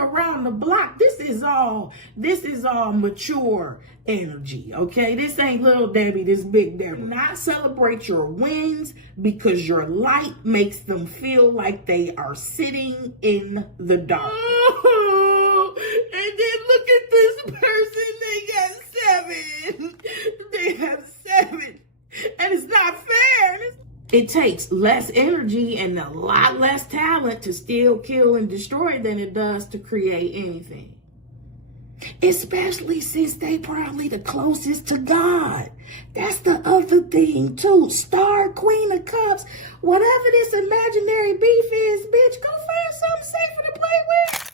around the block. This is all mature energy, okay? This ain't little Debbie, this big Debbie. Not celebrate your wins because your light makes them feel like they are sitting in the dark. Oh, and then look at this person, they got 7. They have 7. And it's not fair. It takes less energy and a lot less talent to steal, kill, and destroy than it does to create anything. Especially since they probably the closest to God. That's the other thing too. Star, Queen of Cups, whatever this imaginary beef is, bitch, go find something safer to play with.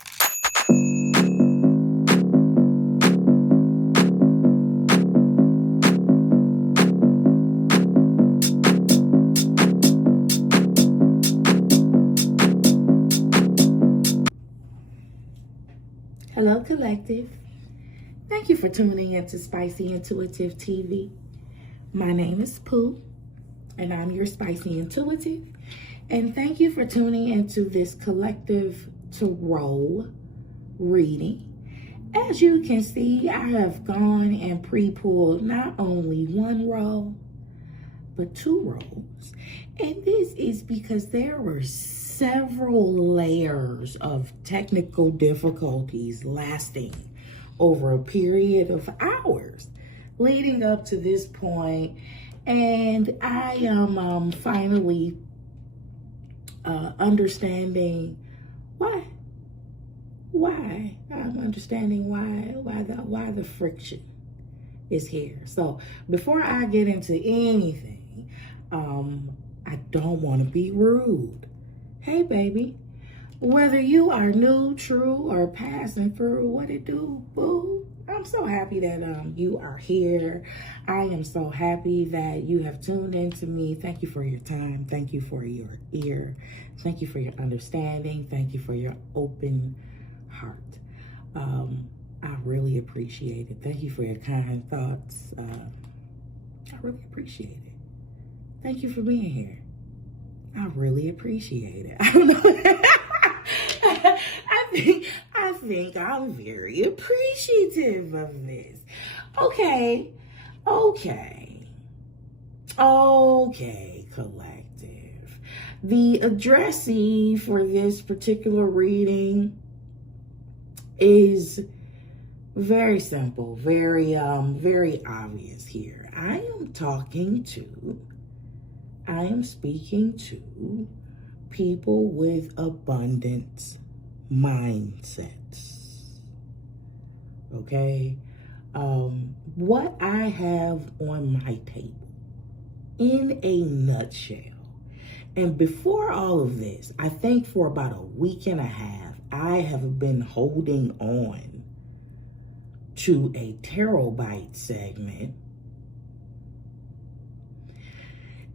Hello, Collective. Thank you for tuning into Spicy Intuitive TV. My name is Pooh, and I'm your Spicy Intuitive. And thank you for tuning into this collective tarot reading. As you can see, I have gone and pre-pulled not only one roll, but 2 rolls. And this is because there were several layers of technical difficulties lasting over a period of hours leading up to this point. And I am finally understanding why. I'm understanding why the friction is here. So before I get into anything, I don't want to be rude. Hey, baby, whether you are new, true, or passing through, what it do, boo? I'm so happy that you are here. I am so happy that you have tuned into me. Thank you for your time. Thank you for your ear. Thank you for your understanding. Thank you for your open heart. I really appreciate it. Thank you for your kind thoughts. I really appreciate it. Thank you for being here. I really appreciate it. I don't know. I think I'm very appreciative of this. Okay, collective. The addressee for this particular reading is very simple, very obvious here. I am speaking to people with abundance mindsets. Okay? What I have on my table, in a nutshell, and before all of this, I think for about a week and a half, I have been holding on to a Tarot Bite segment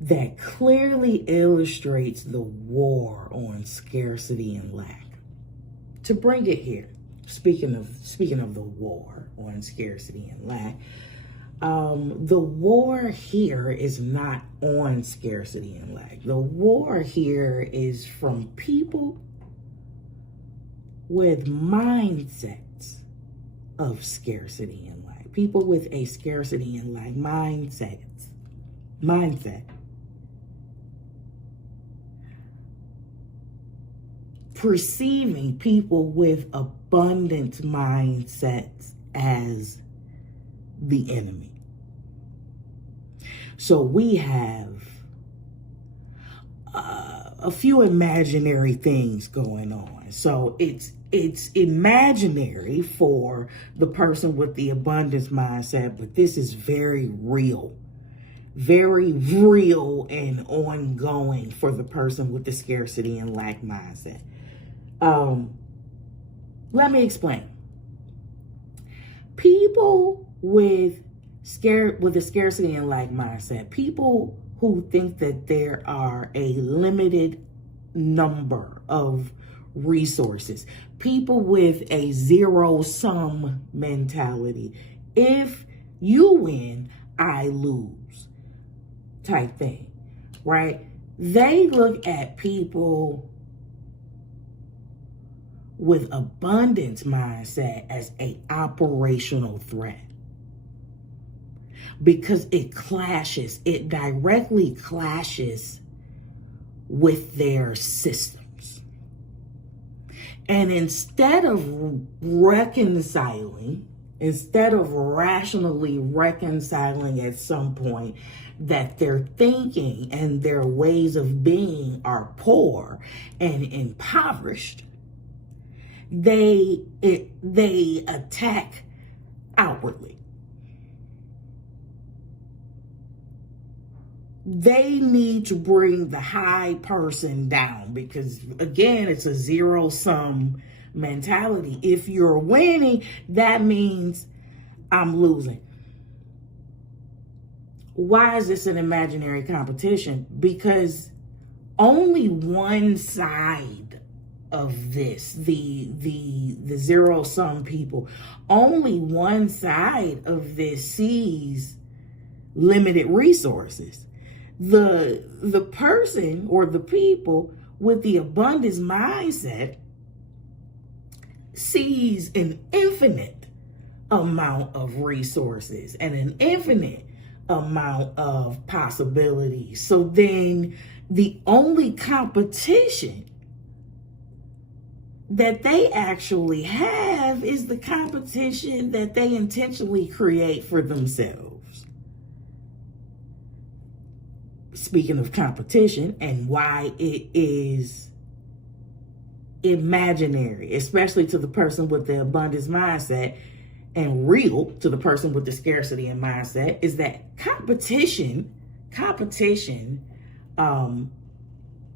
that clearly illustrates the war on scarcity and lack. To bring it here, speaking of the war on scarcity and lack, the war here is not on scarcity and lack. The war here is from people with mindsets of scarcity and lack. People with a scarcity and lack mindset. Perceiving people with abundant mindsets as the enemy. So we have a few imaginary things going on. So it's imaginary for the person with the abundance mindset, but this is very real and ongoing for the person with the scarcity and lack mindset. Let me explain. People with a scarcity and lack mindset, people who think that there are a limited number of resources, people with a zero-sum mentality. If you win, I lose type thing, right? They look at people with abundance mindset as a operational threat, because it directly clashes with their systems. And instead of rationally reconciling at some point that their thinking and their ways of being are poor and impoverished, they attack outwardly. They need to bring the high person down, because again, it's a zero-sum mentality. If you're winning, that means I'm losing. Why is this an imaginary competition? Because only one side of this, the zero-sum people, only one side of this sees limited resources. The person or the people with the abundance mindset sees an infinite amount of resources and an infinite amount of possibilities. So then the only competition that they actually have is the competition that they intentionally create for themselves. Speaking of competition and why it is imaginary, especially to the person with the abundance mindset, and real to the person with the scarcity and mindset, is that competition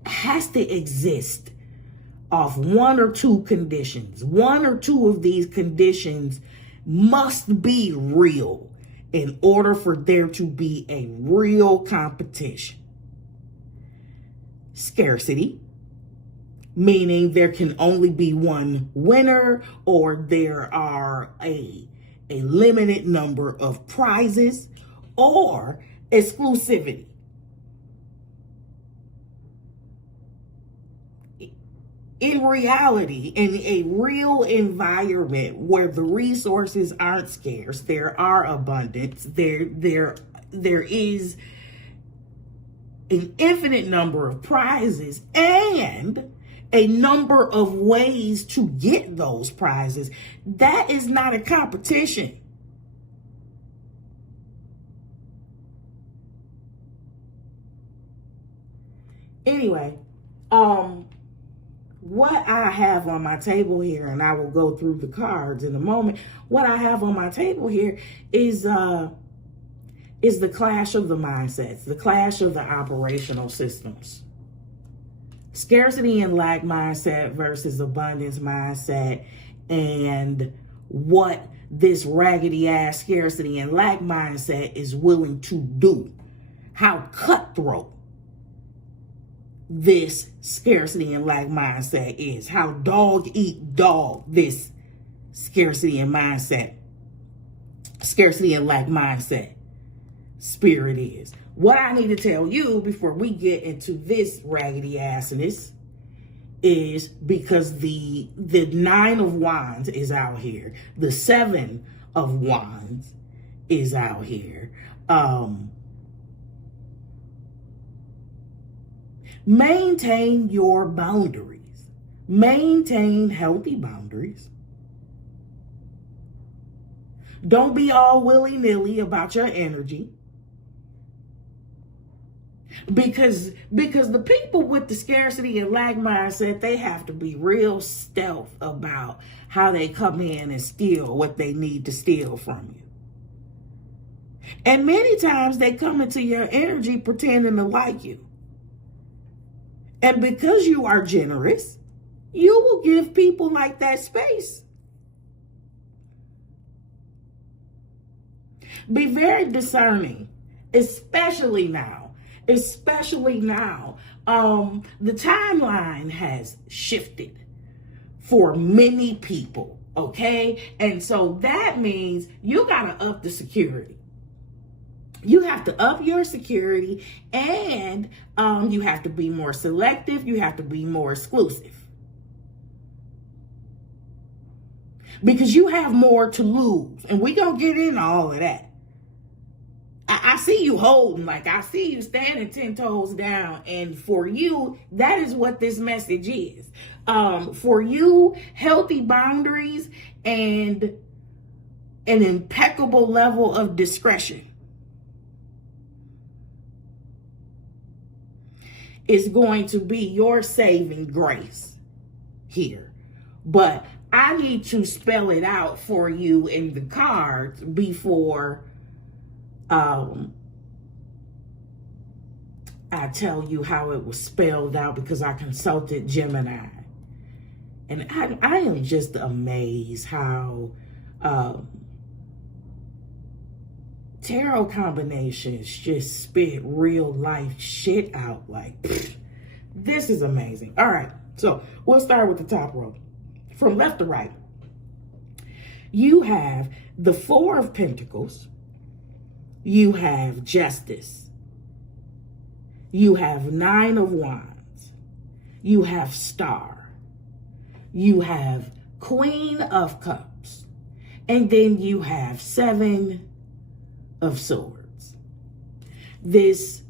has to exist off one or two conditions. One or two of these conditions must be real in order for there to be a real competition. Scarcity, meaning there can only be one winner, or there are a limited number of prizes, or exclusivity. In reality, in a real environment where the resources aren't scarce, there are abundance, there is an infinite number of prizes and a number of ways to get those prizes. That is not a competition. Anyway, what I have on my table here, and I will go through the cards in a moment. What I have on my table here is the clash of the mindsets, the clash of the operational systems. Scarcity and lack mindset versus abundance mindset, and what this raggedy ass scarcity and lack mindset is willing to do. How cutthroat this scarcity and lack mindset is. How dog eat dog this scarcity and lack mindset spirit is. What I need to tell you before we get into this raggedy assness is, because the 9 of Wands is out here, the 7 of Wands is out here. Maintain your boundaries. Maintain healthy boundaries. Don't be all willy-nilly about your energy. Because the people with the scarcity and lack mindset, they have to be real stealth about how they come in and steal what they need to steal from you. And many times they come into your energy pretending to like you. And because you are generous, you will give people like that space. Be very discerning, especially now. The timeline has shifted for many people, okay? And so that means you got to up the security. You have to up your security, and you have to be more selective. You have to be more exclusive. because you have more to lose. And we gonna get into all of that. I see you holding, like I see you standing 10 toes down. And for you, that is what this message is. For you, healthy boundaries and an impeccable level of discretion is going to be your saving grace here. But I need to spell it out for you in the cards before I tell you how it was spelled out, because I consulted Gemini. And I am just amazed how tarot combinations just spit real life shit out. Like, this is amazing. All right, so we'll start with the top row. From left to right, you have the Four of Pentacles, you have Justice, you have Nine of Wands, you have Star, you have Queen of Cups, and then you have Seven of Swords. This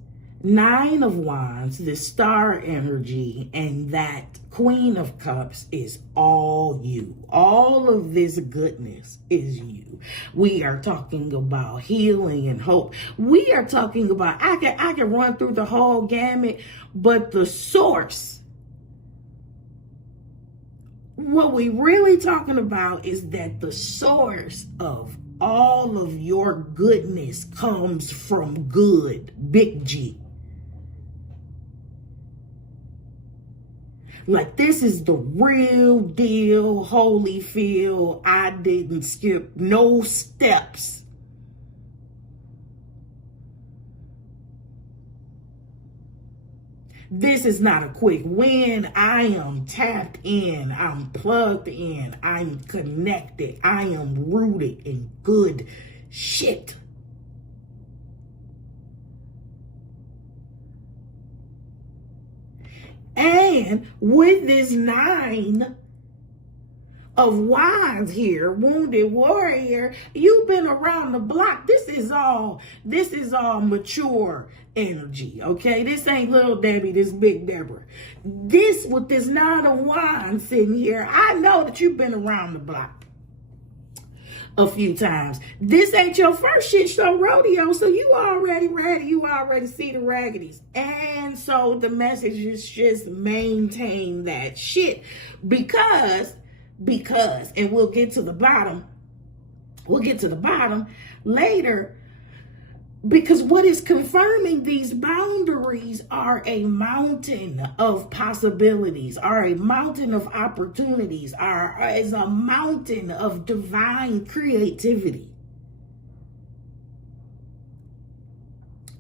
Nine of Wands, this Star energy, and that Queen of Cups is all you. All of this goodness is you. We are talking about healing and hope. We are talking about, I can run through the whole gamut, but the source, what we really talking about is that the source of all of your goodness comes from good, big G. Like, this is the real deal, Holyfield. I didn't skip no steps. This is not a quick win. I am tapped in. I'm plugged in. I'm connected. I am rooted in good shit. And with this Nine of Wands here, Wounded Warrior, you've been around the block. This is all mature energy, okay? This ain't little Debbie, this big Deborah. This, with this Nine of Wands sitting here, I know that you've been around the block a few times. This ain't your first shit show rodeo, so you already ready. You already see the raggities. And so the message is just maintain that shit, because, and we'll get to the bottom later, because what is confirming these boundaries are a mountain of possibilities, are a mountain of opportunities, is a mountain of divine creativity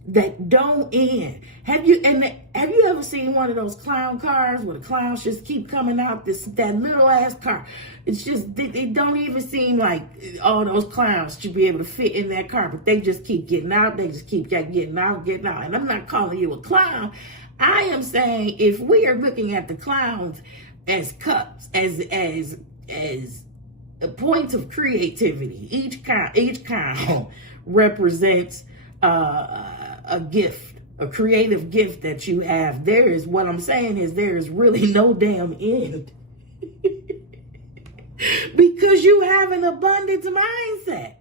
that don't end. Have you ever seen one of those clown cars where the clowns just keep coming out? That little ass car. It's just, it don't even seem like all those clowns should be able to fit in that car, but they just keep getting out. They just keep getting out. And I'm not calling you a clown. I am saying, if we are looking at the clowns as cups, as points of creativity, each kind represents a gift, a creative gift that you have. What I'm saying is there is really no damn end because you have an abundance mindset.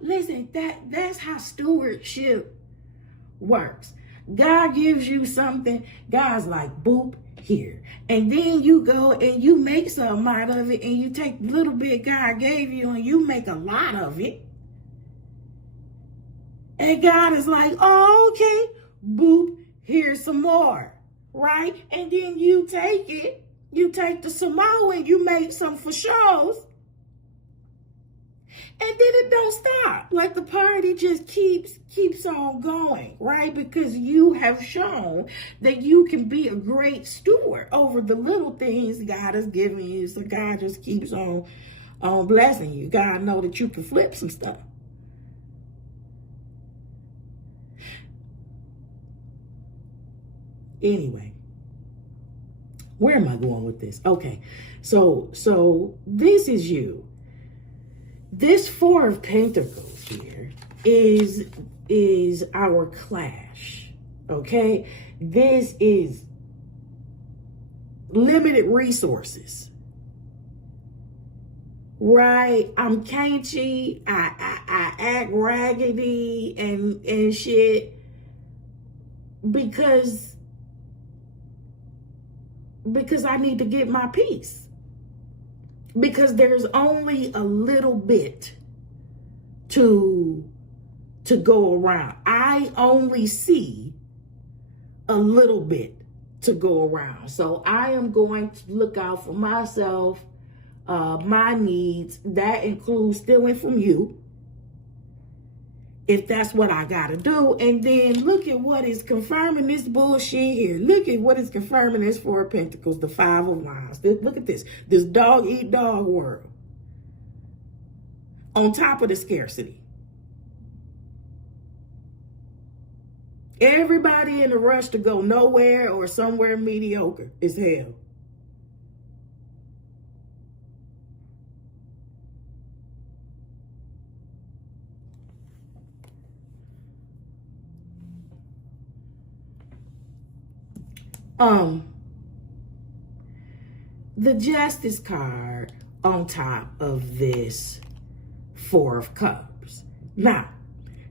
Listen, that's how stewardship works. God gives you something, God's like, boop, here. And then you go and you make something out of it, and you take the little bit God gave you and you make a lot of it. And God is like, oh, okay, boop, here's some more, right? And then you take it, you take the some more and you make some for shows. And then it don't stop. Like, the party just keeps on going, right? Because you have shown that you can be a great steward over the little things God has given you. So God just keeps on blessing you. God know that you can flip some stuff. Anyway, Where am I going with this? Okay, so this is you. This Four of Pentacles here is our clash. Okay, this is limited resources. Right? I'm cagey. I act raggedy and shit because I need to get my peace. Because there's only a little bit to go around. I only see a little bit to go around. So I am going to look out for myself, my needs. That includes stealing from you, if that's what I gotta do. And then look at what is confirming this bullshit here. Look at what is confirming this Four of Pentacles, the Five of Wands. Look at this dog eat dog world. On top of the scarcity. Everybody in a rush to go nowhere or somewhere mediocre as hell. The Justice card on top of this Four of Cups. Now,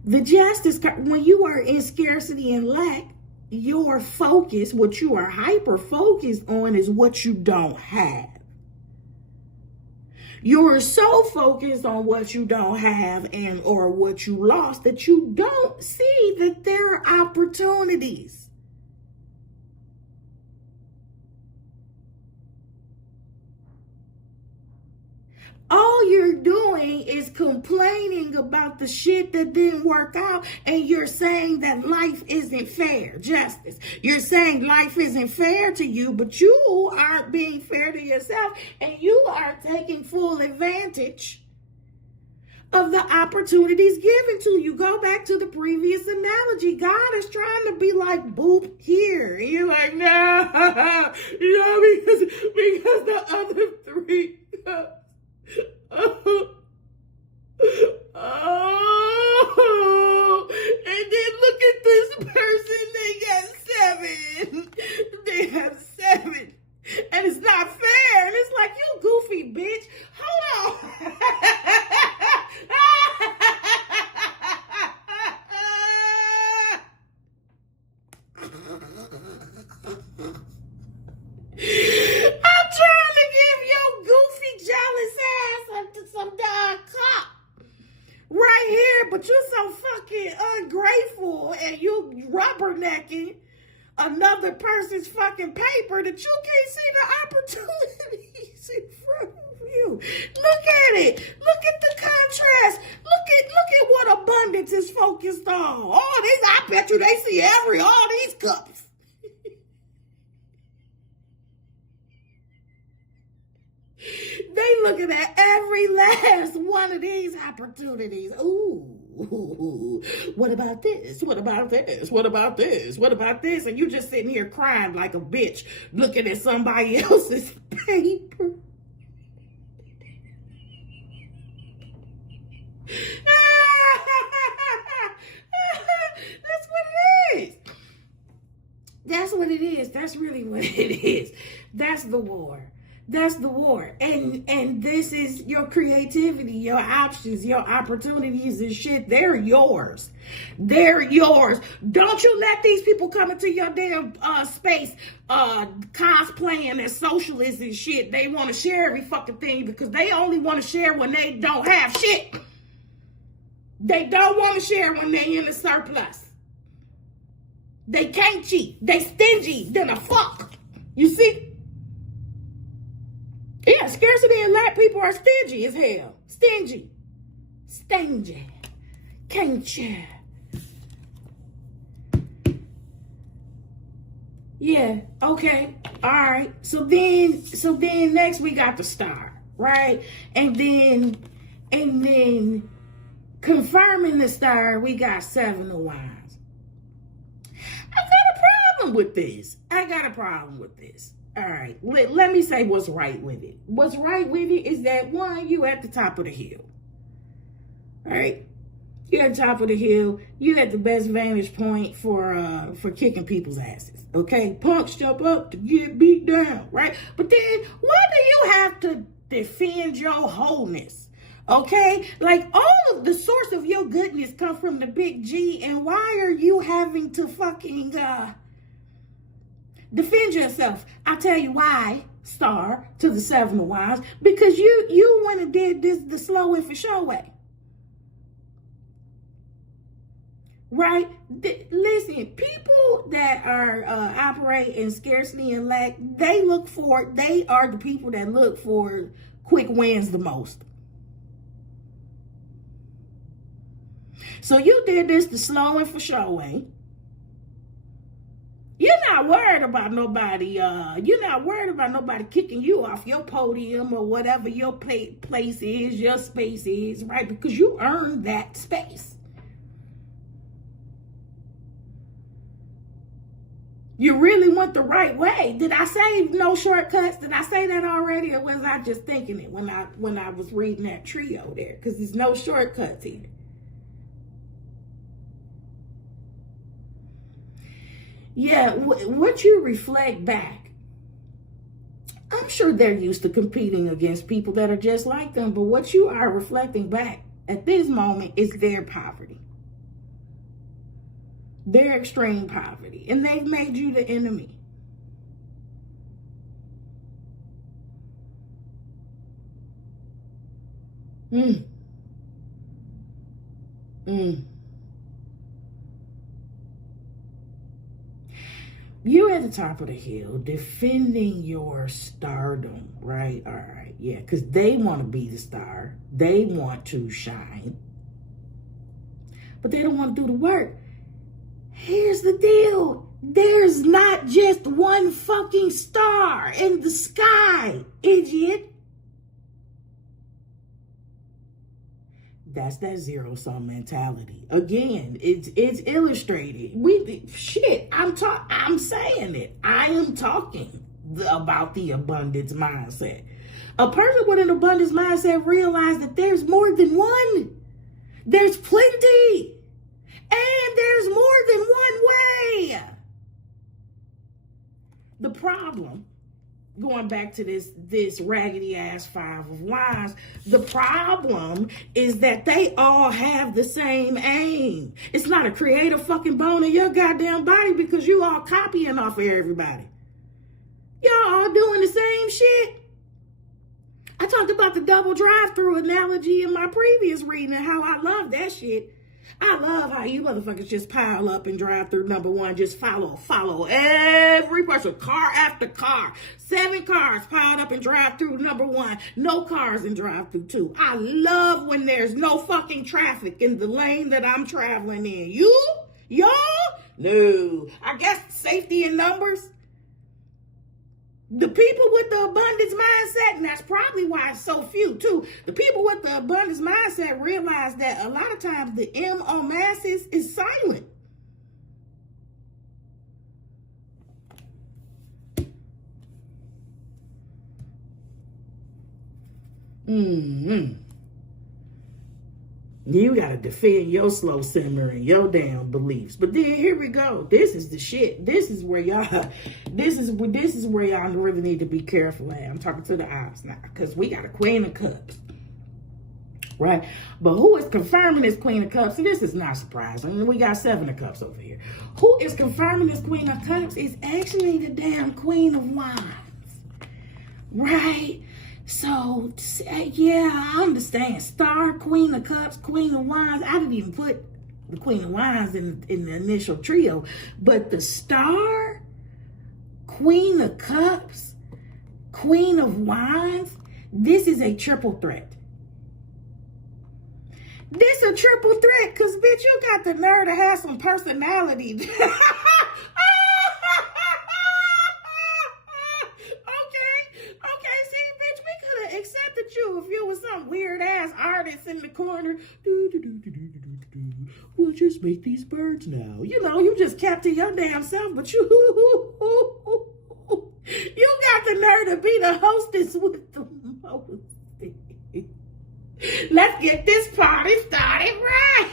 the Justice card, when you are in scarcity and lack, your focus, what you are hyper focused on, is what you don't have. You're so focused on what you don't have and or what you lost that you don't see that there are opportunities. All you're doing is complaining about the shit that didn't work out, and you're saying that life isn't fair. Justice. You're saying life isn't fair to you, but you aren't being fair to yourself, and you are taking full advantage of the opportunities given to you. Go back to the previous analogy. God is trying to be like, boop, here. And you're like, no, because the other three... Oh, and then look at this person, they got 7. They have 7. And it's not fair. And it's like, you goofy bitch. Hold on. I'm trying to give your goofy, jealous ass some dog cop right here, but you're so fucking ungrateful and you rubbernecking another person's fucking paper that you can't see the opportunities in front of you. Look at it. Look at the contrast. Look at what abundance is focused on. All these, I bet you they see all these cups. They looking at every last one of these opportunities. Ooh, what about this? What about this? What about this? What about this? And you just sitting here crying like a bitch, looking at somebody else's paper. That's what it is. That's what it is. That's really what it is. That's the war. That's the war. And this is your creativity, your options, your opportunities and shit. They're yours. They're yours. Don't you let these people come into your damn space cosplaying as socialists and shit. They want to share every fucking thing because they only want to share when they don't have shit. They don't want to share when they're in a surplus. They can't cheat. They stingy than a fuck. You see? Yeah, scarcity and lack people are stingy as hell. Stingy. Can't you? Yeah, okay. All right. So then next we got the Star, right? And then confirming the Star, we got 7 of Wands. I got a problem with this. all right, let me say what's right with it. What's right with it is that, one, you at the top of the hill. All right? You're at the top of the hill. You at the best vantage point for kicking people's asses. Okay? Punks jump up to get beat down, right? But then, why do you have to defend your wholeness? Okay? Like, all of the source of your goodness come from the big G, and why are you having to fucking defend yourself? I'll tell you why, star to the seven of wands, because you went and did this the slow and for sure way. Right? Listen, people that are operate in scarcity and lack, they are the people that look for quick wins the most. So you did this the slow and for sure way. You're not worried about nobody. You're not worried about nobody kicking you off your podium or whatever your place is, your space is, right? Because you earned that space. You really went the right way. Did I say no shortcuts? Did I say that already, or was I just thinking it when I was reading that trio there? Because there's no shortcuts here. Yeah, what you reflect back, I'm sure they're used to competing against people that are just like them, but what you are reflecting back at this moment is their poverty. Their extreme poverty. And they've made you the enemy. You're at the top of the hill defending your stardom, right? All right, yeah, because they want to be the star. They want to shine. But they don't want to do the work. Here's the deal. There's not just one fucking star in the sky, idiot. That's that zero-sum mentality. Again, it's illustrated. I'm saying it. I am talking about the abundance mindset. A person with an abundance mindset realizes that there's more than one. There's plenty. And there's more than one way. The problem, going back to this raggedy ass five of wands, the problem is that they all have the same aim. It's not a creative fucking bone in your goddamn body because you all copying off of everybody. Y'all all doing the same shit. I talked about the double drive-through analogy in my previous reading and how I love that shit. I love how you motherfuckers just pile up and drive through number one. Just follow every person, car after car. 7 cars piled up and drive through number one. No cars in drive through 2. I love when there's no fucking traffic in the lane that I'm traveling in. Y'all? No. I guess safety in numbers. The people with the abundance mindset, and that's probably why it's so few too. The people with the abundance mindset realize that a lot of times the M on masses is silent. You got to defend your slow simmering, your damn beliefs. But then here we go. This is the shit. This is where y'all really need to be careful at. I'm talking to the eyes now because we got a Queen of Cups. Right? But who is confirming this Queen of Cups? And this is not surprising. We got 7 of Cups over here. Who is confirming this Queen of Cups is actually the damn Queen of Wands. Right? So, yeah, I understand. Star, Queen of Cups, Queen of Wands. I didn't even put the Queen of Wands in the initial trio. But the Star, Queen of Cups, Queen of Wands, this is a triple threat. This a triple threat because, bitch, you got the nerve to have some personality. Accepted you if you was some weird ass artist in the corner. We'll just make these birds now. You know, you just kept to your damn self, but you got the nerve to be the hostess with the most. Let's get this party started right.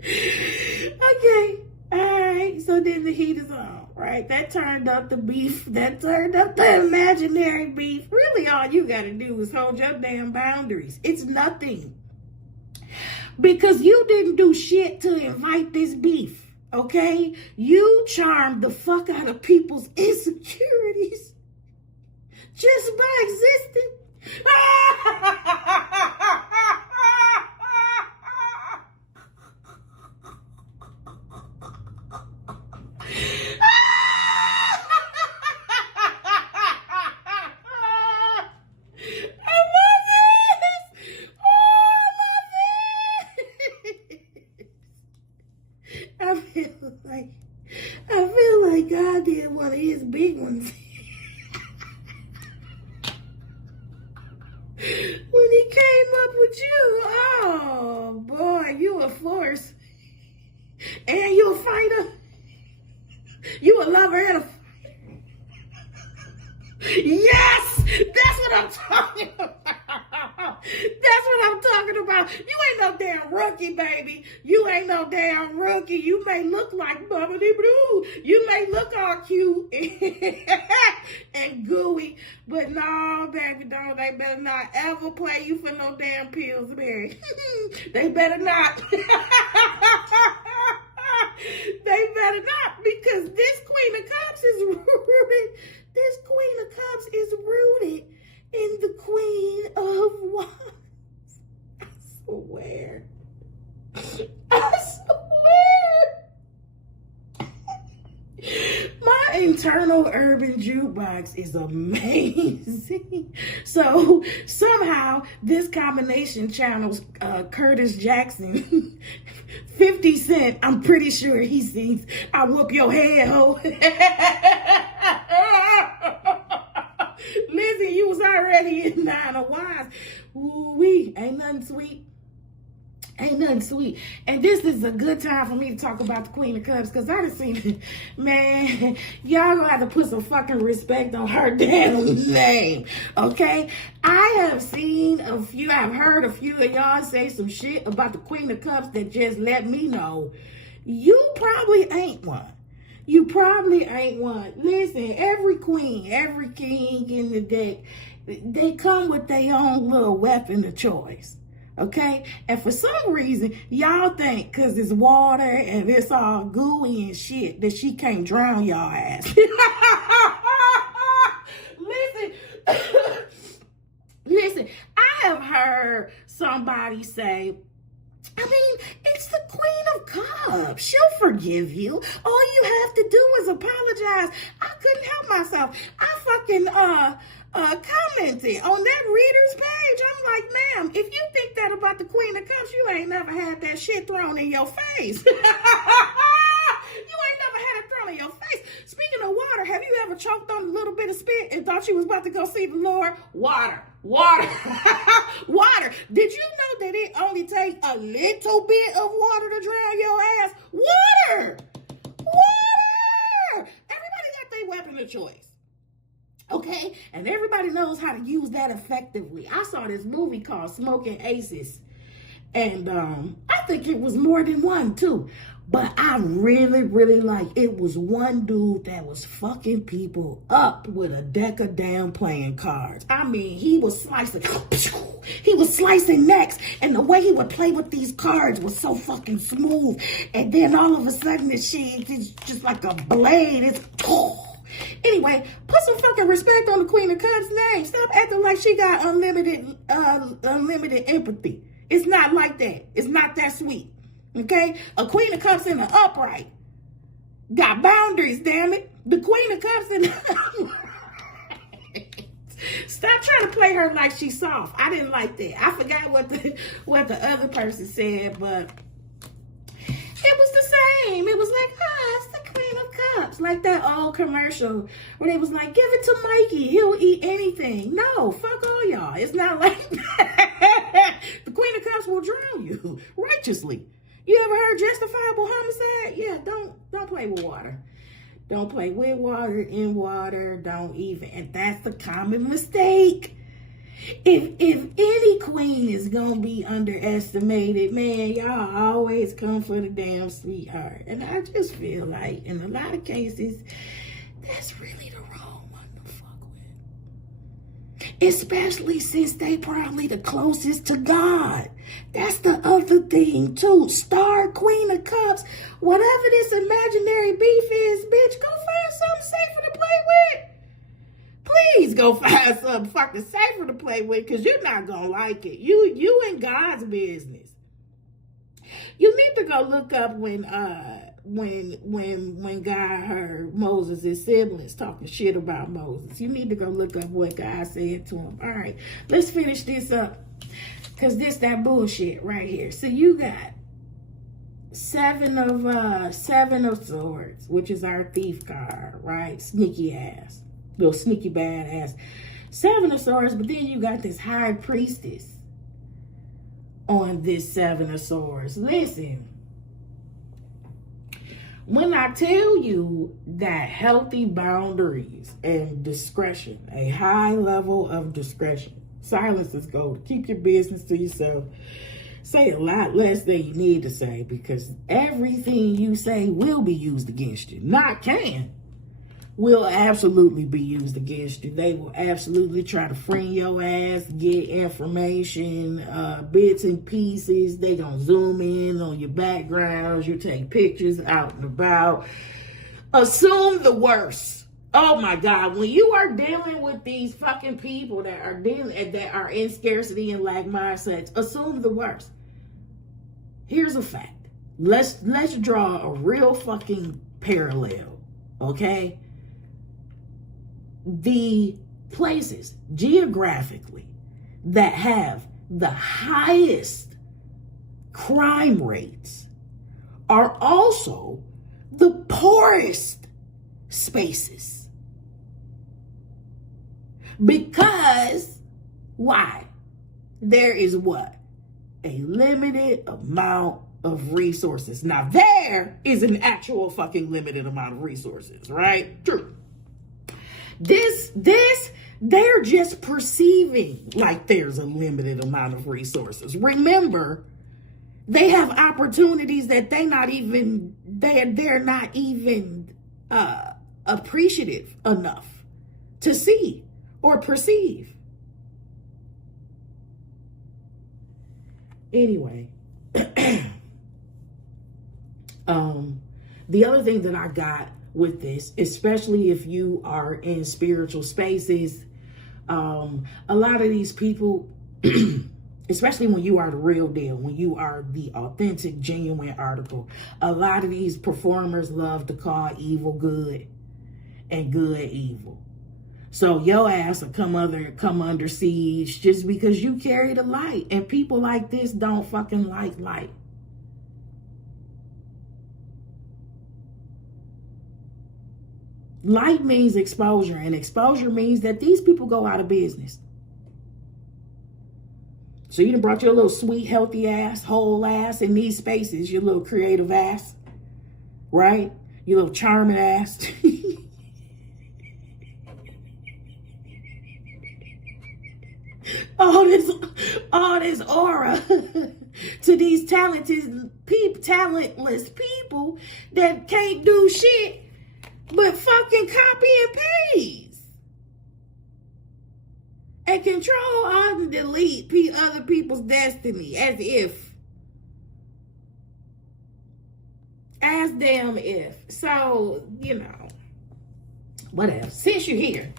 Okay. All right. So then the heat is on, right? That turned up the beef. That turned up the imaginary beef. Really, all you got to do is hold your damn boundaries. It's nothing. Because you didn't do shit to invite this beef, okay? You charmed the fuck out of people's insecurities just by existing. I feel like God did one of his big ones. When he came up with you, oh boy, you a force. And you a fighter. You a lover and a fighter. Yes! That's what I'm talking about. That's what I'm talking about. You ain't no damn rookie, baby. You ain't no damn rookie. You may look like Bubbly Blue. You may look all cute and gooey, but no, baby, no, they better not ever play you for no damn Pillsbury. They better not. They better not, because this Queen of Cups is rooted. This Queen of Cups is rooted in the Queen of Wands. I swear. I swear. My internal urban jukebox is amazing. So somehow this combination channels Curtis Jackson, 50 Cent. I'm pretty sure he sings "I Whoop Your Head, Ho." Lizzie, you was already in Nine of Wands. Ooh-wee, ain't nothing sweet. Ain't nothing sweet. And this is a good time for me to talk about the Queen of Cups, because I done seen it. Man, y'all gonna have to put some fucking respect on her damn name, okay? I have seen a few, I've heard a few of y'all say some shit about the Queen of Cups that just let me know you probably ain't one. You probably ain't one. Listen, every queen, every king in the deck, they come with their own little weapon of choice. Okay? And for some reason, y'all think because it's water and it's all gooey and shit that she can't drown y'all ass. Listen, I have heard somebody say, I mean, it's the Queen of Cups. She'll forgive you. All you have to do is apologize. I couldn't help myself. I fucking commented on that reader's page. I'm like, ma'am, if you think that about the Queen of Cups, you ain't never had that shit thrown in your face. You ain't never had it thrown in your face. Speaking of water, have you ever choked on a little bit of spit and thought you was about to go see the Lord? Water. Water. Water. Did you know that it only takes a little bit of water to drown your ass? Water. Water. Everybody got their weapon of choice. Okay? And everybody knows how to use that effectively. I saw this movie called Smoking Aces. And I think it was more than one, too. But I really, really like it was one dude that was fucking people up with a deck of damn playing cards. I mean, he was slicing necks, and the way he would play with these cards was so fucking smooth. And then all of a sudden, the shit is just like a blade. It's anyway, put some fucking respect on the Queen of Cups' name. Stop acting like she got unlimited empathy. It's not like that. It's not that sweet. Okay? A Queen of Cups in the upright got boundaries, damn it. The Queen of Cups in the upright. Stop trying to play her like she's soft. I didn't like that. I forgot what the other person said, but it was the same. It was like, it's the Queen of Cups. Like that old commercial where they was like, give it to Mikey. He'll eat anything. No, fuck all y'all. It's not like that. The Queen of Cups will drown you righteously. You ever heard justifiable homicide? Yeah, don't play with water. Don't play with water, in water, don't even. And that's a common mistake. If any queen is gonna be underestimated, man, y'all always come for the damn sweetheart. And I just feel like in a lot of cases, that's really the wrong one to fuck with. Especially since they probably the closest to God. That's the other thing too. Star Queen of Cups, whatever this imaginary beef is, bitch, go find something safer to play with. Please go find something fucking safer to play with, because you're not gonna like it. You in God's business. You need to go look up when God heard Moses' siblings talking shit about Moses. You need to go look up what God said to him. All right, let's finish this up, because that bullshit right here. So you got seven of swords, which is our thief card, right? Sneaky ass. Little sneaky bad ass. Seven of swords, but then you got this high priestess on this seven of swords. Listen, when I tell you that healthy boundaries and discretion, a high level of discretion, silence is gold. Keep your business to yourself. Say a lot less than you need to say, because everything you say will be used against you. Not can. Will absolutely be used against you. They will absolutely try to friend your ass, get information, bits and pieces. They gonna zoom in on your backgrounds. You take pictures out and about. Assume the worst. Oh my God, when you are dealing with these fucking people that are in scarcity and lack mindsets, assume the worst. Here's a fact. Let's draw a real fucking parallel, okay? The places geographically that have the highest crime rates are also the poorest spaces. Because why? There is what? A limited amount of resources. Now there is an actual fucking limited amount of resources, right? True. They're just perceiving like there's a limited amount of resources. Remember, they have opportunities that they're not even appreciative enough to see or perceive. Anyway, the other thing that I got with this, especially if you are in spiritual spaces, a lot of these people, especially when you are the real deal, when you are the authentic, genuine article, a lot of these performers love to call evil good and good evil. So your ass will come under siege just because you carry the light, and people like this don't fucking like light. Light means exposure, and exposure means that these people go out of business. So you done brought your little sweet, healthy ass, whole ass in these spaces, your little creative ass, right? Your little charming ass. all this aura to these talentless people that can't do shit but fucking copy and paste and control, alt, and delete other people's destiny as damn if. So, whatever. Since you're here,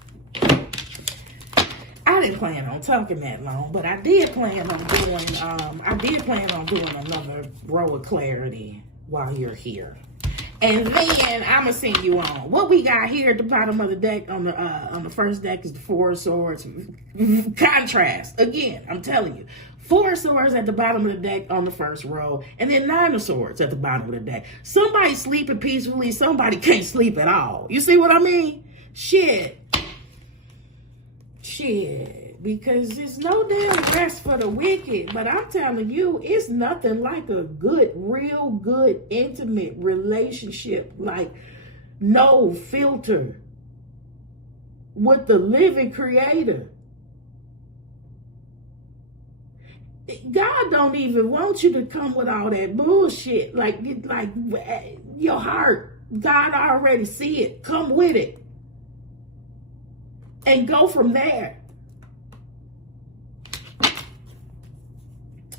I didn't plan on talking that long, but I did plan on doing another row of clarity while you're here. And then I'm gonna send you on. What we got here at the bottom of the deck on the first deck is the Four of Swords. Contrast. Again, I'm telling you. Four of Swords at the bottom of the deck on the first row, and then Nine of Swords at the bottom of the deck. Somebody sleeping peacefully, somebody can't sleep at all. You see what I mean? Shit. Because there's no damn rest for the wicked. But I'm telling you, it's nothing like a good, real good, intimate relationship. Like no filter with the living creator. God don't even want you to come with all that bullshit. Like your heart, God already see it. Come with it. And go from there.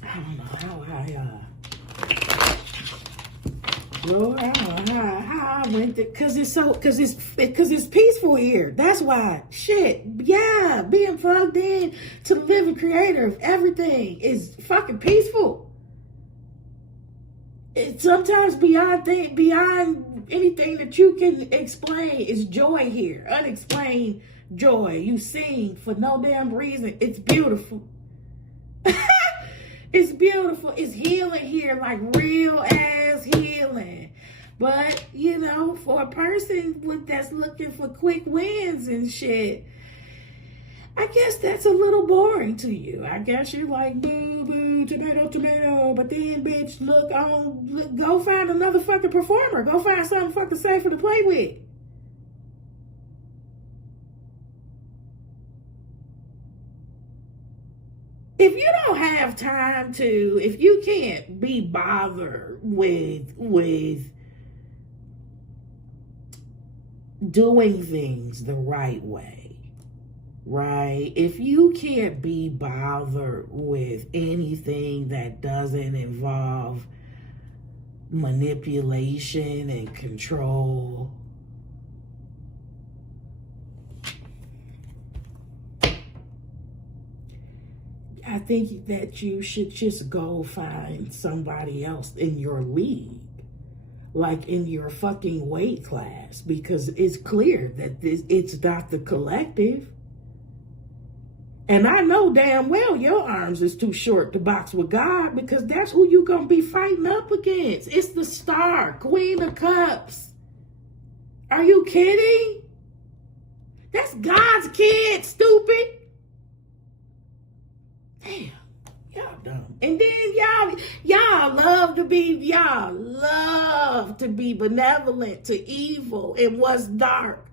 I don't know Lord, I don't know how I went there, cause it's peaceful here. That's why. Shit, yeah, being plugged in to the living creator of everything is fucking peaceful. It's sometimes beyond anything that you can explain is joy here. Unexplained joy. You sing for no damn reason. It's beautiful. It's beautiful. It's healing here, like real ass healing. But, you know, for a person that's looking for quick wins and shit, I guess that's a little boring to you. I guess you're like, boo, boo, tomato, tomato. But then, bitch, go find another fucking performer. Go find something fucking safer to play with. If you don't have time to, if you can't be bothered with doing things the right way, right? If you can't be bothered with anything that doesn't involve manipulation and control, I think that you should just go find somebody else in your league, like in your fucking weight class, because it's clear that it's not the collective. And I know damn well your arms is too short to box with God, because that's who you gonna be fighting up against. It's the star, Queen of Cups. Are you kidding? That's God's kid, stupid. Damn, y'all dumb. And then y'all love to be benevolent to evil and what's dark,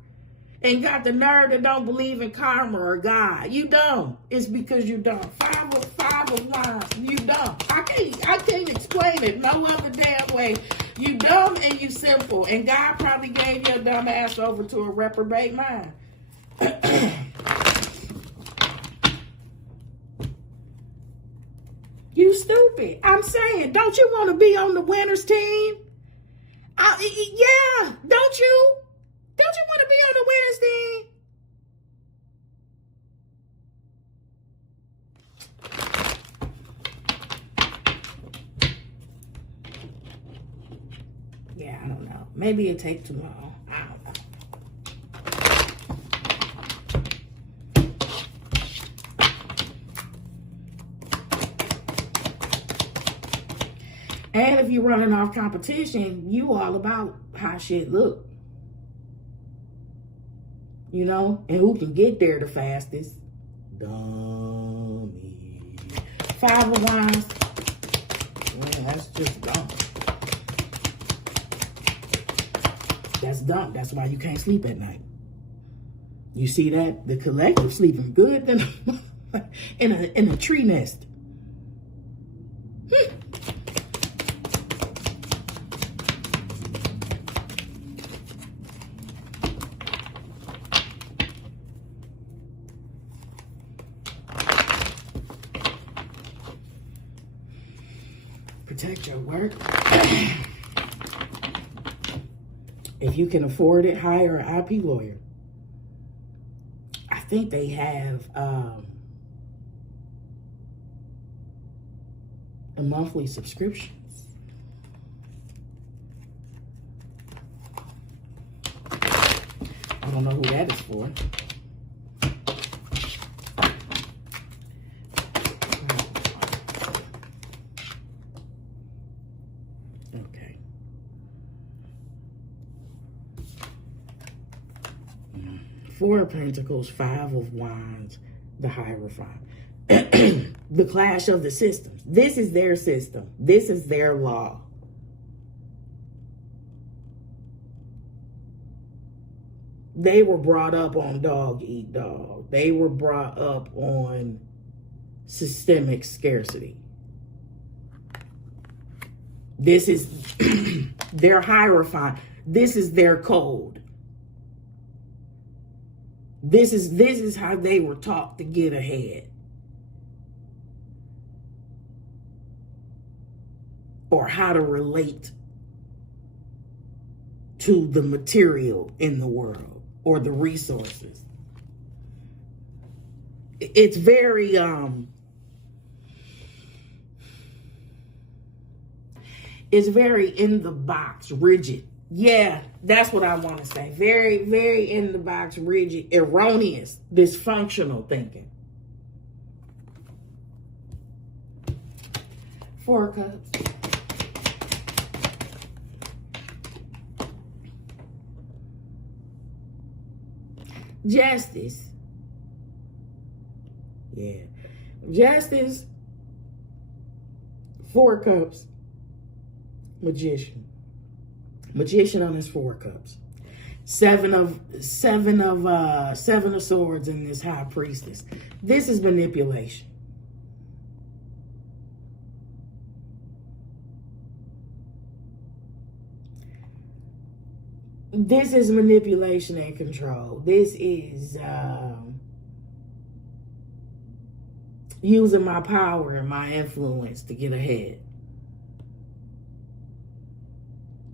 and got the nerve that don't believe in karma or God. You dumb. It's because you dumb. Five of wands. You dumb. I can't explain it no other damn way. You dumb and you simple, and God probably gave your dumb ass over to a reprobate mind. You stupid. I'm saying, don't you want to be on the winner's team? Yeah, don't you? Don't you want to be on the winner's team? Yeah, I don't know. Maybe it'll take too long. I don't know. And if you're running off competition, you all about how shit look. You know? And who can get there the fastest? Dummy. Five of wands. Yeah, that's just dumb. That's dumb. That's why you can't sleep at night. You see that? The collective sleeping good than in a tree nest. Protect your work. If you can afford it, hire an IP lawyer. I think they have a monthly subscriptions. I don't know who that is for. Okay. Four of Pentacles, Five of Wands, the Hierophant. The clash of the systems. This is their system. This is their law. They were brought up on dog eat dog. They were brought up on systemic scarcity. This is their hierophant. This is their code. This is how they were taught to get ahead. Or how to relate to the material in the world or the resources. It's very it's very in the box, rigid. Yeah, that's what I want to say. Very, very in the box, rigid, erroneous, dysfunctional thinking. 4 cups. Justice. Yeah. Justice. 4 cups. Magician. Magician on his 4 cups. Seven of swords in this high priestess. This is manipulation. This is manipulation and control. This is using my power and my influence to get ahead.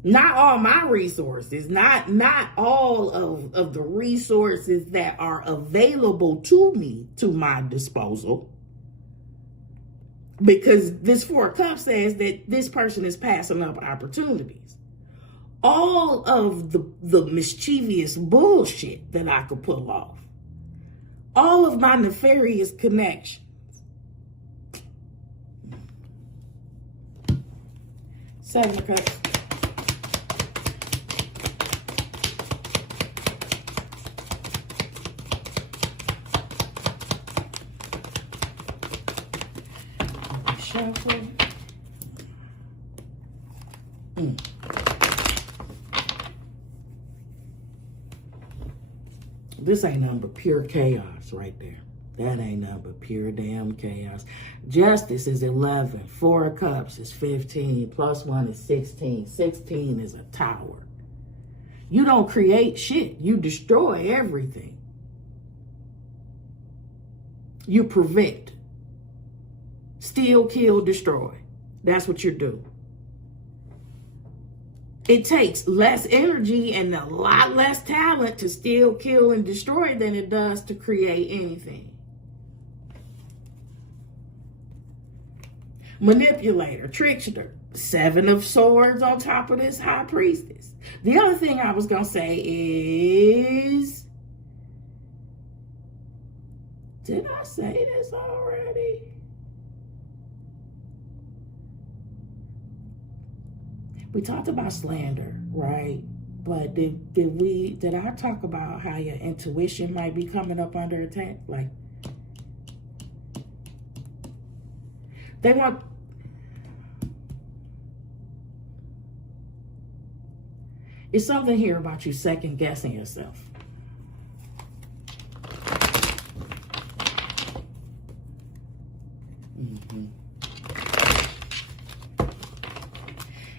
Not all my resources, not all of the resources that are available to me, to my disposal. Because this 4 cups says that this person is passing up opportunities. All of the mischievous bullshit that I could pull off. All of my nefarious connections. Seven of Cups. Shuffle. This ain't nothing but pure chaos right there. That ain't nothing but pure damn chaos. Justice is 11. 4 of Cups is 15. Plus 1 is 16. 16 is a tower. You don't create shit. You destroy everything. You prevent. Steal, kill, destroy. That's what you do. It takes less energy and a lot less talent to steal, kill, and destroy than it does to create anything. Manipulator, trickster, 7 of Swords on top of this high priestess. The other thing I was going to say is, did I say this already? We talked about slander, right? But did I talk about how your intuition might be coming up under attack? Like, they want, it's something here about you second guessing yourself.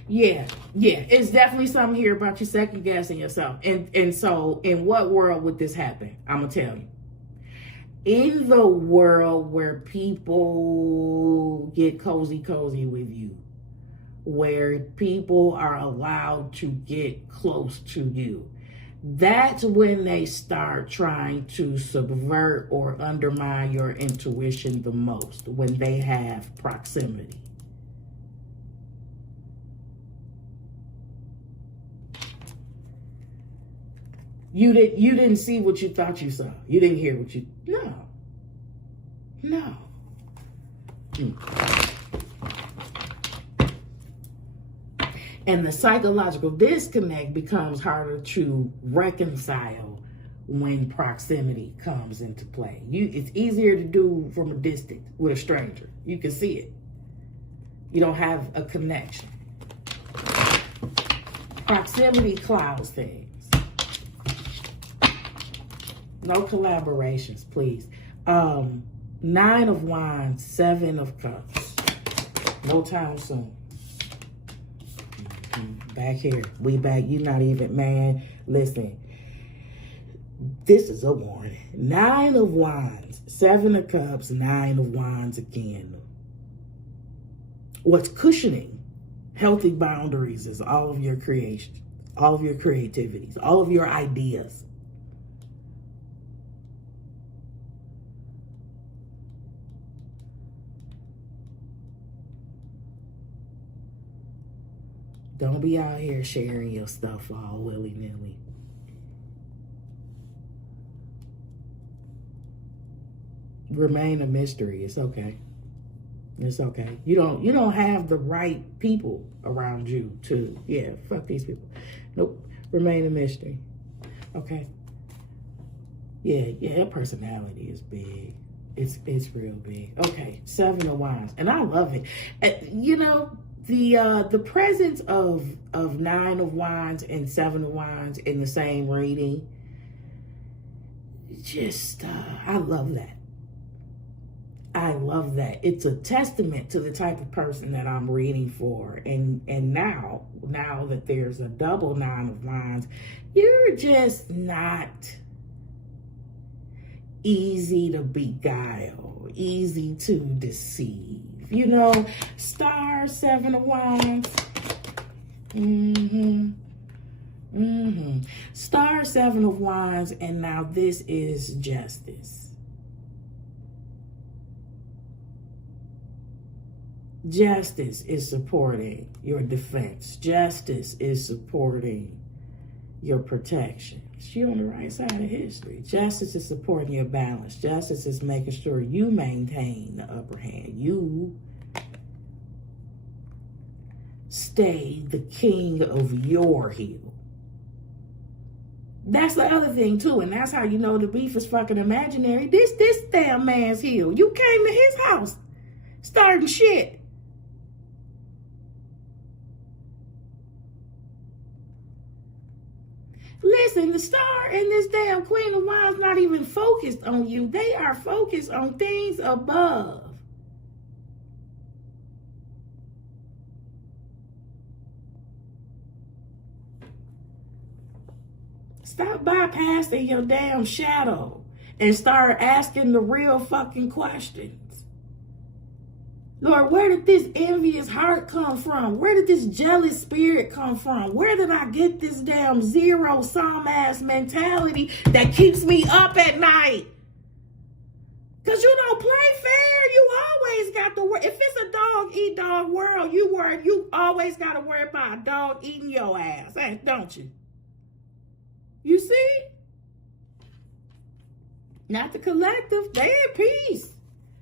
Yeah, it's definitely something here about you second guessing yourself. And so in what world would this happen? I'm gonna tell you. In the world where people get cozy with you, where people are allowed to get close to you, that's when they start trying to subvert or undermine your intuition the most, when they have proximity. You didn't see what you thought you saw. You didn't hear what you... No. And the psychological disconnect becomes harder to reconcile when proximity comes into play. It's easier to do from a distance with a stranger. You can see it. You don't have a connection. Proximity clouds things. No collaborations, please. 9 of Wands, 7 of Cups. No time soon. Back here. We back. You're not even, man. Listen. This is a warning. 9 of Wands, 7 of Cups, 9 of Wands again. What's cushioning healthy boundaries is all of your creations, all of your creativities, all of your ideas. Don't be out here sharing your stuff all willy-nilly. Remain a mystery. It's okay. It's okay. You don't have the right people around you to, fuck these people. Nope. Remain a mystery. Okay. Yeah, her personality is big. It's real big. Okay, 7 of Wands. And I love it. The presence of 9 of Wands and 7 of Wands in the same reading, just I love that. I love that. It's a testament to the type of person that I'm reading for. And now that there's a double 9 of Wands, you're just not easy to beguile, easy to deceive. Star, 7 of Wands. Star, 7 of Wands, and now this is justice. Justice is supporting your defense. Justice is supporting your protection. You're on the right side of history. Justice is supporting your balance. Justice is making sure you maintain the upper hand. You stay the king of your heel. That's the other thing too, and that's how you know the beef is fucking imaginary. This damn man's heel. You came to his house starting shit. Listen, the Star and this damn Queen of Wands not even focused on you. They are focused on things above. Stop bypassing your damn shadow and start asking the real fucking questions. Lord, where did this envious heart come from? Where did this jealous spirit come from? Where did I get this damn zero-sum ass mentality that keeps me up at night? Because you don't play fair. You always got to worry. If it's a dog-eat-dog world, you always got to worry about a dog eating your ass, don't you? You see? Not the collective. They in peace.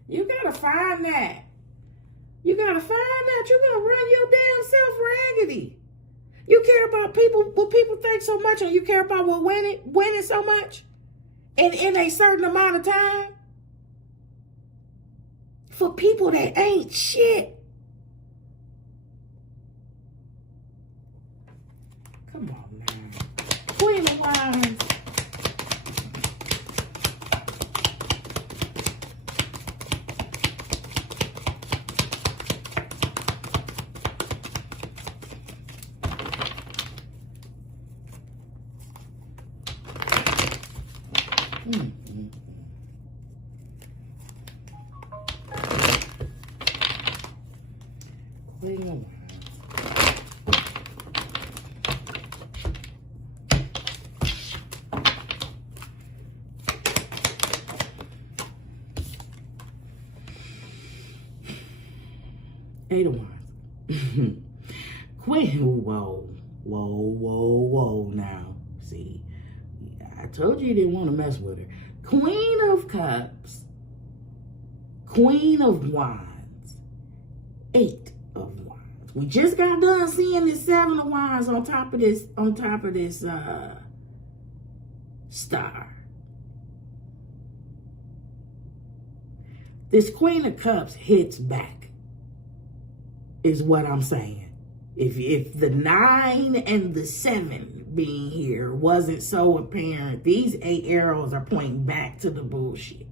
You got to find that. You got to find out you're going to run your damn self raggedy. You care about what people think so much, and you care about what winning so much in a certain amount of time for people that ain't shit. Come on now. Queen of Wands. Queen of Wands. 8 of Wands. Queen, whoa now. See, I told you didn't want to mess with her. Queen of Cups, Queen of Wands, 8 of Wands. We just got done seeing this 7 of Wands on top of this star. This Queen of Cups hits back, is what I'm saying. If the 9 and the 7 being here wasn't so apparent. These 8 arrows are pointing back to the bullshit.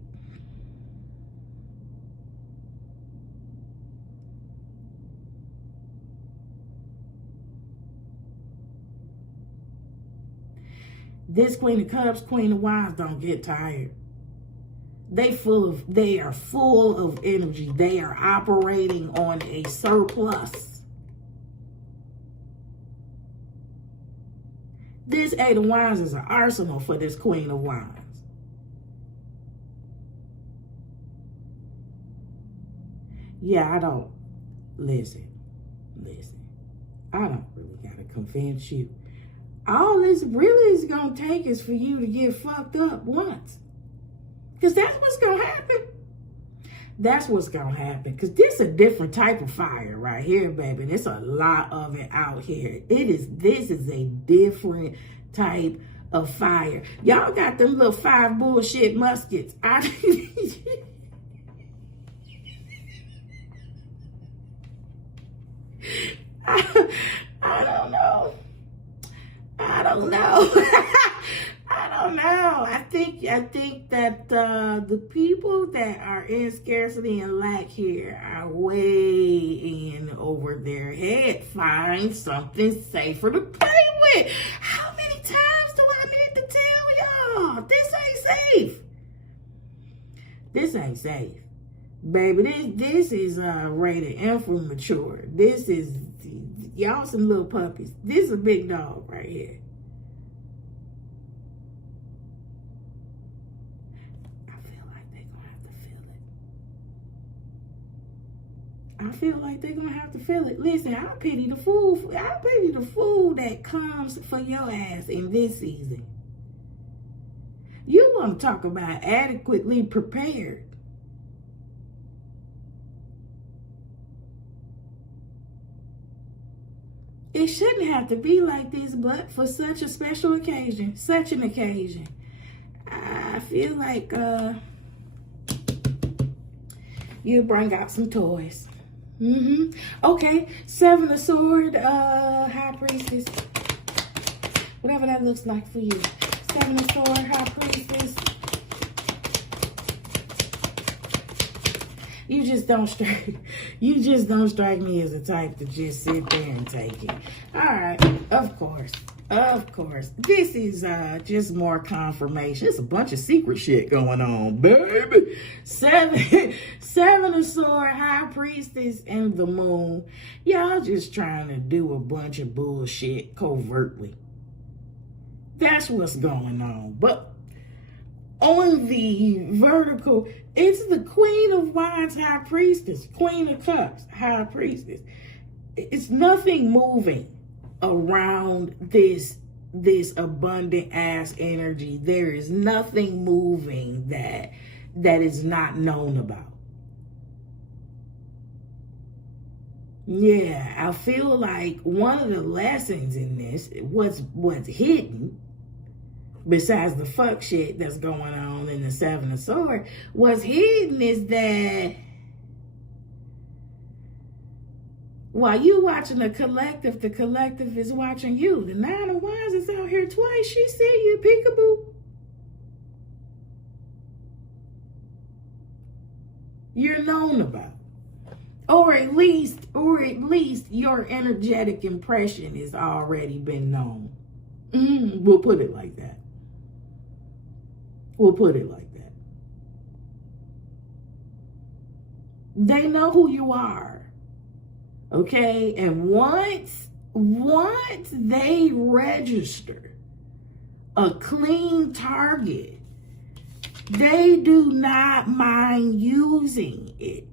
This Queen of Cups, Queen of Wands don't get tired. They are full of energy. They are operating on a surplus. This 8 of Wands is an arsenal for this Queen of Wands. Yeah, listen. I don't really gotta convince you. All this really is going to take is for you to get fucked up once. Because that's what's going to happen. That's what's going to happen. Because this is a different type of fire right here, baby. There's a lot of it out here. This is a different type of fire. Y'all got them little 5 bullshit muskets. I don't know. I don't know. I think that the people that are in scarcity and lack here are way in over their head. Find something safer to play with. How many times do I need to tell y'all? This ain't safe. This ain't safe. Baby, this is rated M for mature. This is, y'all some little puppies. This is a big dog right here. I feel like they're gonna have to feel it. Listen, I pity the fool. I pity the fool that comes for your ass in this season. You want to talk about adequately prepared. It shouldn't have to be like this, but for such a special occasion, such an occasion, I feel like you bring out some toys. Okay, 7 of Swords, High Priestess. Whatever that looks like for you. 7 of Swords, High Priestess. You just don't strike me as the type to just sit there and take it. All right, of course. This is just more confirmation. It's a bunch of secret shit going on, baby. 7 of Swords, High Priestess, and the Moon. Y'all just trying to do a bunch of bullshit covertly. That's what's going on. But on the vertical, it's the Queen of Wands, High Priestess. Queen of Cups, High Priestess. It's nothing moving around this abundant ass energy. There is nothing moving that is not known about. Yeah, I feel like one of the lessons in this, what's hidden, besides the fuck shit that's going on in the 7 of Swords, what's hidden is that while you watching the collective is watching you. The 9 of Wands is out here twice. She said you peekaboo. You're known about. Or at least your energetic impression has already been known. We'll put it like that. They know who you are. Okay, and once they register a clean target, they do not mind using it.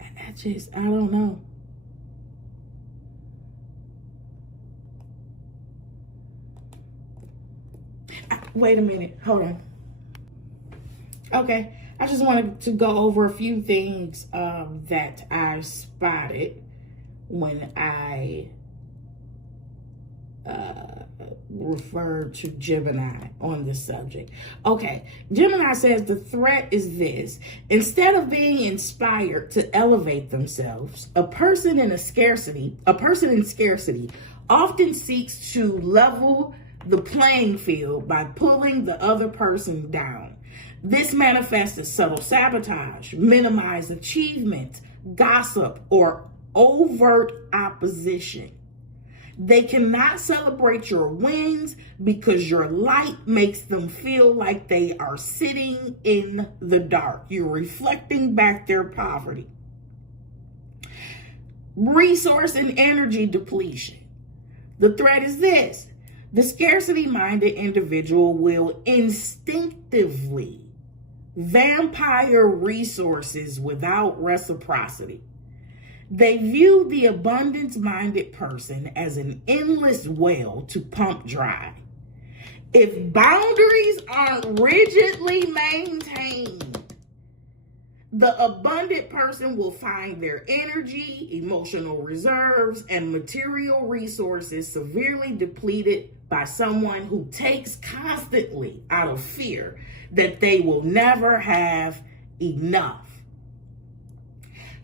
And I don't know. Wait a minute, hold on. Okay. I just wanted to go over a few things that I spotted when I refer to Gemini on this subject. Okay, Gemini says the threat is this. Instead of being inspired to elevate themselves, a person in scarcity often seeks to level the playing field by pulling the other person down. This manifests as subtle sabotage, minimized achievement, gossip, or overt opposition. They cannot celebrate your wins because your light makes them feel like they are sitting in the dark. You're reflecting back their poverty. Resource and energy depletion. The threat is this. The scarcity-minded individual will instinctively vampire resources without reciprocity. They view the abundance-minded person as an endless well to pump dry. If boundaries aren't rigidly maintained, the abundant person will find their energy, emotional reserves, and material resources severely depleted by someone who takes constantly out of fear that they will never have enough.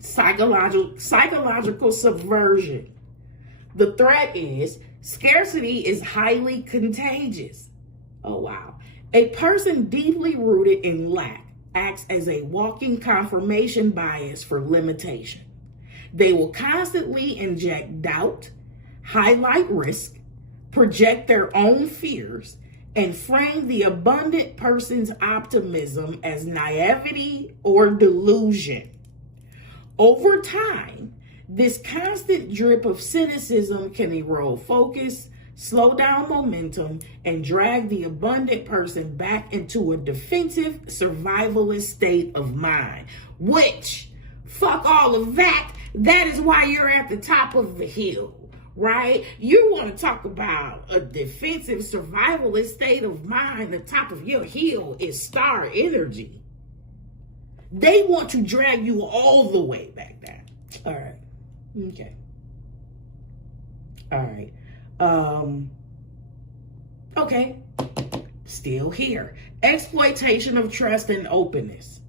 Psychological subversion. The threat is scarcity is highly contagious. Oh, wow. A person deeply rooted in lack acts as a walking confirmation bias for limitation. They will constantly inject doubt, highlight risk, project their own fears, and frame the abundant person's optimism as naivety or delusion. Over time, this constant drip of cynicism can erode focus, slow down momentum, and drag the abundant person back into a defensive, survivalist state of mind. Which, fuck all of that, that is why you're at the top of the hill, right? You want to talk about a defensive, survivalist state of mind. The top of your hill is star energy. They want to drag you all the way back down. All right. Okay. All right. Okay. Still here. Exploitation of trust and openness.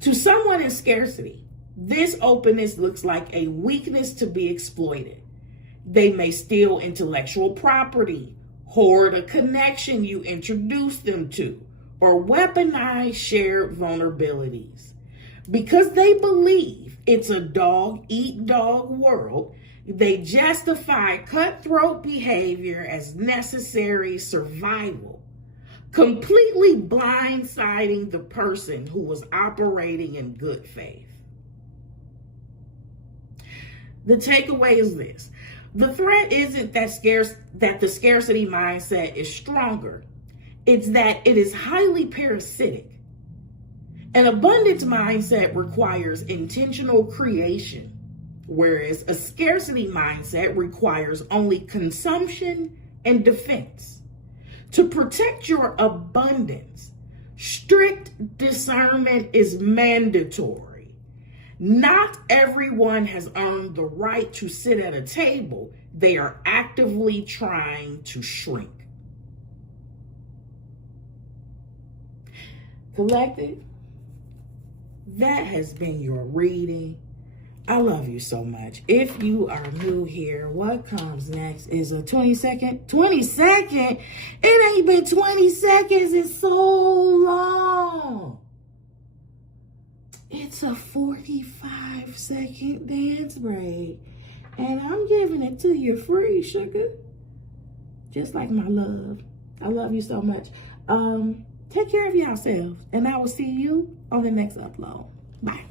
To someone in scarcity, this openness looks like a weakness to be exploited. They may steal intellectual property, hoard a connection you introduced them to, or weaponize shared vulnerabilities. Because they believe it's a dog-eat-dog world, they justify cutthroat behavior as necessary survival, completely blindsiding the person who was operating in good faith. The takeaway is this. The threat isn't that the scarcity mindset is stronger. It's that it is highly parasitic. An abundance mindset requires intentional creation, whereas a scarcity mindset requires only consumption and defense. To protect your abundance, strict discernment is mandatory. Not everyone has earned the right to sit at a table they are actively trying to shrink. Collective, that has been your reading. I love you so much. If you are new here, what comes next is a 20-second. 20 second? It ain't been 20 seconds in so long. It's a 45-second dance break. And I'm giving it to you free, sugar. Just like my love. I love you so much. Take care of yourselves, and I will see you on the next upload. Bye.